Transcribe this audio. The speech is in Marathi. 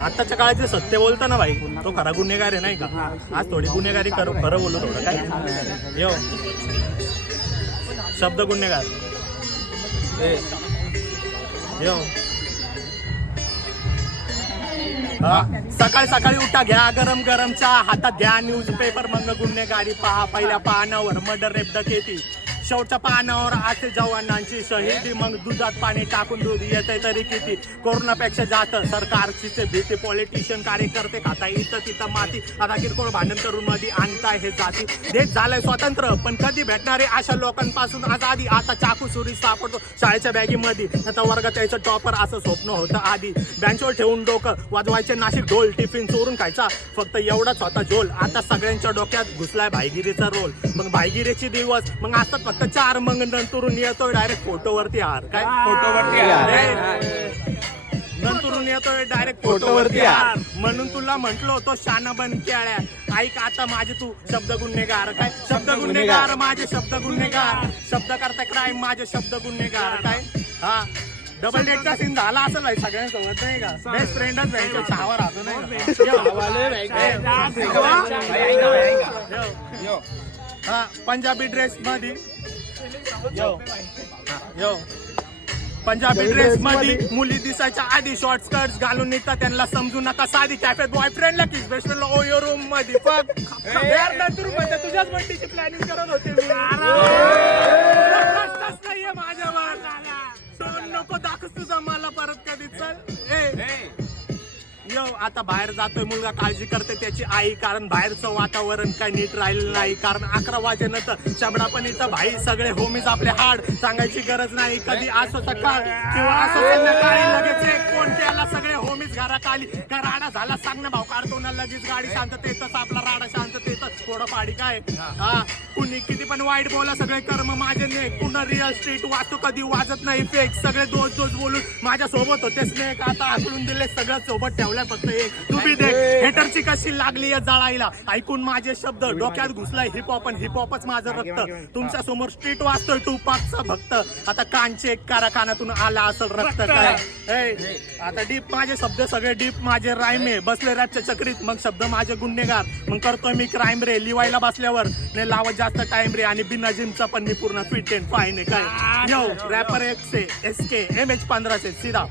आताच्या काळात जे सत्य बोलतो ना भाई, तो खरा गुन्हेगार आहे नाही का? आज थोडी गुन्हेगारी करू, खरं बोलू थोडं काय यो शब्द गुन्हेगार यो सकाळी सकाळी उठा, घ्या गरम गरम चहा, हातात घ्या न्यूजपेपर, मग गुन्हेगारी पहा. पहिल्या पानावर मर्डर रेप डकेती, शेवटच्या पानावर असे जवानांची शहीदी, मग दुधात पाणी टाकून दूध येते तरी किती. कोरोनापेक्षा जास्त सरकारची भीती, पॉलिटिशियन कार्यकर्ते खाता इथं तिथं माती. आता किरकोळ भांडण करून मध्ये आणताय हे जाती. देश झालंय स्वतंत्र पण कधी भेटणारे अशा लोकांपासून आजादी. आता चाकू सुरी सापडतो शाळेच्या बॅगीमध्ये, आता वर्गात यायचं टॉपर असं स्वप्न होतं आधी. बेंचवर ठेवून डोकं वाजवायचे नाशिक ढोल, टिफिन चोरून खायचा फक्त एवढाच होता झोल. आता सगळ्यांच्या डोक्यात घुसलाय भाईगिरीचा रोल. मग भाईगिरीचे दिवस मग असतात फक्त 4, मग नंतरून येतोय डायरेक्ट फोटोवरती हार. काय फोटोवरती नंतरून येतोय डायरेक्ट फोटोवरती हार. म्हणून तुला म्हंटलो होतो शाना बन केळ्या, ऐक आता माझे तू शब्द गुन्हेगार. काय शब्द गुन्हेगार, माझे शब्द गुन्हेगार. शब्द करता क्राईम, माझे शब्द गुन्हेगार. काय हा डबल डेटचा सीन झाला असं नाही सगळ्यांसोबत नाही का? बेस्ट फ्रेंडच व्हायचं, चहावर राहतो नाही का? हा पंजाबी ड्रेस मध्ये पंजाबी ड्रेस मध्ये मुली दिसायच्या आधी शॉर्ट स्कर्ट्स घालून येतात, त्यांना समजू नका साधी. कॅफेत बॉयफ्रेंडला किस, बेस्ट फ्रेंडला ओयो रूम मध्ये फक. तुझ्याच बड्डीची प्लॅनिंग करत होते मी. नाहीये माझ्यावर, सोन नको दाखवस तुझा मला परत कधी. चल यो आता बाहेर जातोय मुलगा, काळजी करते त्याची आई, कारण बाहेरचं वातावरण काय नीट राहिलेलं नाही. कारण 11 वाजेनंतर चबडा पण इथं भाई, सगळे होमीज आपले हाड, सांगायची गरज नाही. कधी असं सकाळ किंवा असं संध्याकाळी लगेच फोन केला, सगळे होमीज घरात आली. काय राडा झाला सांग ना भाऊ, काढतो ना लगेच गाडी. शांततेतच आपला राडा, शांततेतच थोडं पाडी. काय हा कुणी किती पण वाईट बोला, सगळे कर्म माझे नेक. पुन्हा रिअल स्ट्रीट वाचतो कधी वाजत नाही फेक. सगळे दोष दोष बोलून माझ्या सोबत होते स्नेक, आता आकलून दिले सगळं सोबत ठेवलं फक्त एक. तुम्ही देख हेटरची कशी लागली जळायला, ऐकून माझे शब्द डोक्यात घुसलाय हिपहॉप, आणि हिपहॉपच माझं रक्त. तुमच्या समोर स्ट्रीट वाचतोय टूपाकचा भक्त, आता कान चेक करा, कानातून आला असेल रक्त. काय आता डीप माझे शब्द सगळे डीप, माझे राईम आहे बसले रॅपच्या चक्रीत. मग शब्द माझे गुन्हेगार, मग करतोय मी क्राईम रे. लिवायला बसल्यावर नाही लावत जास्त टाइम रे, आणि बिना जिमचा पण मी पूर्ण फिट अँड फाईन आहे. काय यो रॅपर XK MH 1500 सीधा